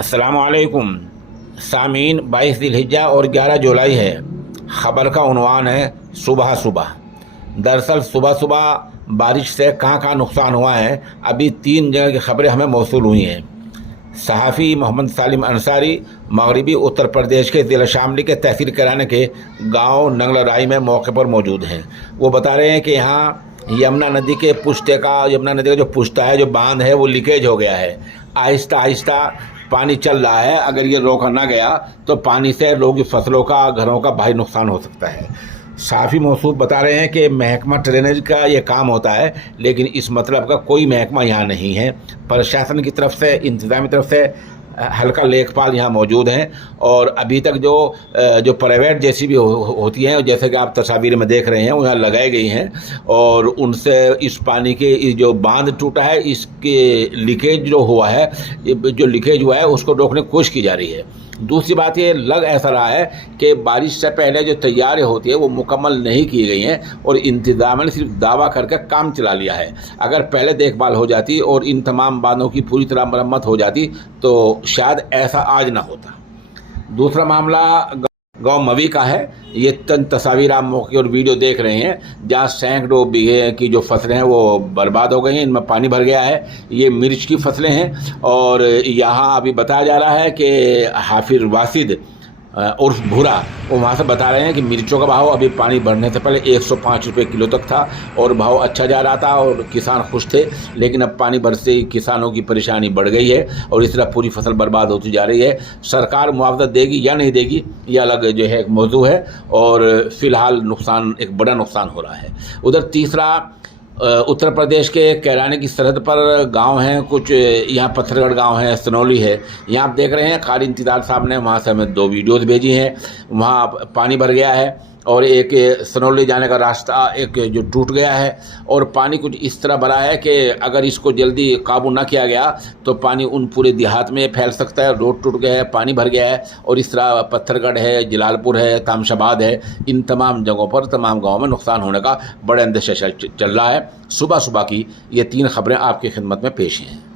अस्सलामुअलैकुम सामीन, 22 ज़िलहिज्जा और 11 जुलाई है। ख़बर का उन्वान है सुबह सुबह। दरअसल सुबह सुबह बारिश से कहाँ नुकसान हुआ है, अभी 3 जगह की खबरें हमें मौसूल हुई हैं। सहाफ़ी मोहम्मद सालिम अंसारी मगरबी उत्तर प्रदेश के ज़िला शामली के तहसील कराने के गांव नंगलराई में मौके पर मौजूद हैं। वो बता रहे हैं कि यहाँ यमुना नदी का जो पुश्ता है, जो बांध है, वो लीकेज हो गया है। आहिस्ता आहिस्ता पानी चल रहा है। अगर ये रोका ना गया तो पानी से लोगों की फसलों का, घरों का भारी नुकसान हो सकता है। साफ़ी मौसूफ बता रहे हैं कि महकमा ड्रेनेज का ये काम होता है, लेकिन इस मतलब का कोई महकमा यहाँ नहीं है। प्रशासन की तरफ से, इंतज़ामी तरफ से हल्का लेखपाल यहाँ मौजूद हैं और अभी तक जो प्राइवेट जेसीबी होती हैं, जैसे कि आप तस्वीर में देख रहे हैं, वो यहाँ लगाई गई हैं और उनसे इस पानी के जो बांध टूटा है, इसके लीकेज जो लीकेज हुआ है उसको रोकने की कोशिश की जा रही है। दूसरी बात ये लग ऐसा रहा है कि बारिश से पहले जो तैयारी होती है वो मुकम्मल नहीं की गई हैं और इंतज़ाम ने सिर्फ दावा करके काम चला लिया है। अगर पहले देखभाल हो जाती और इन तमाम बांधों की पूरी तरह मरम्मत हो जाती तो शायद ऐसा आज ना होता। दूसरा मामला गांव मवी का है। ये तस्वीर आप मौके और वीडियो देख रहे हैं, जहाँ सैकड़ों बीघे की जो फसलें हैं वो बर्बाद हो गई हैं, इनमें पानी भर गया है। ये मिर्च की फसलें हैं और यहाँ अभी बताया जा रहा है कि हाफिज वासिद उर्फ भूरा, वो वहाँ से बता रहे हैं कि मिर्चों का भाव अभी पानी बढ़ने से पहले 105 रुपये किलो तक था और भाव अच्छा जा रहा था और किसान खुश थे। लेकिन अब पानी बढ़ने से किसानों की परेशानी बढ़ गई है और इस तरह पूरी फसल बर्बाद होती जा रही है। सरकार मुआवजा देगी या नहीं देगी, ये अलग जो है एक मौजू है और फ़िलहाल एक बड़ा नुकसान हो रहा है। उधर तीसरा उत्तर प्रदेश के कैराने की सरहद पर गांव हैं कुछ, यहाँ पत्थरगढ़ गांव है, सनौली है। यहाँ आप देख रहे हैं खालिद इंतज़ार साहब ने वहाँ से हमें 2 वीडियोज़ भेजी हैं। वहाँ पानी भर गया है और एक सनौली जाने का रास्ता एक जो टूट गया है और पानी कुछ इस तरह भरा है कि अगर इसको जल्दी काबू ना किया गया तो पानी उन पूरे देहात में फैल सकता है। रोड टूट गया है, पानी भर गया है और इस तरह पत्थरगढ़ है, जलालपुर है, तामशाबाद है, इन तमाम जगहों पर, तमाम गाँव में नुकसान होने का बड़ा अंदेशा चल रहा है। सुबह सुबह की ये 3 खबरें आपकी खिदमत में पेश हैं।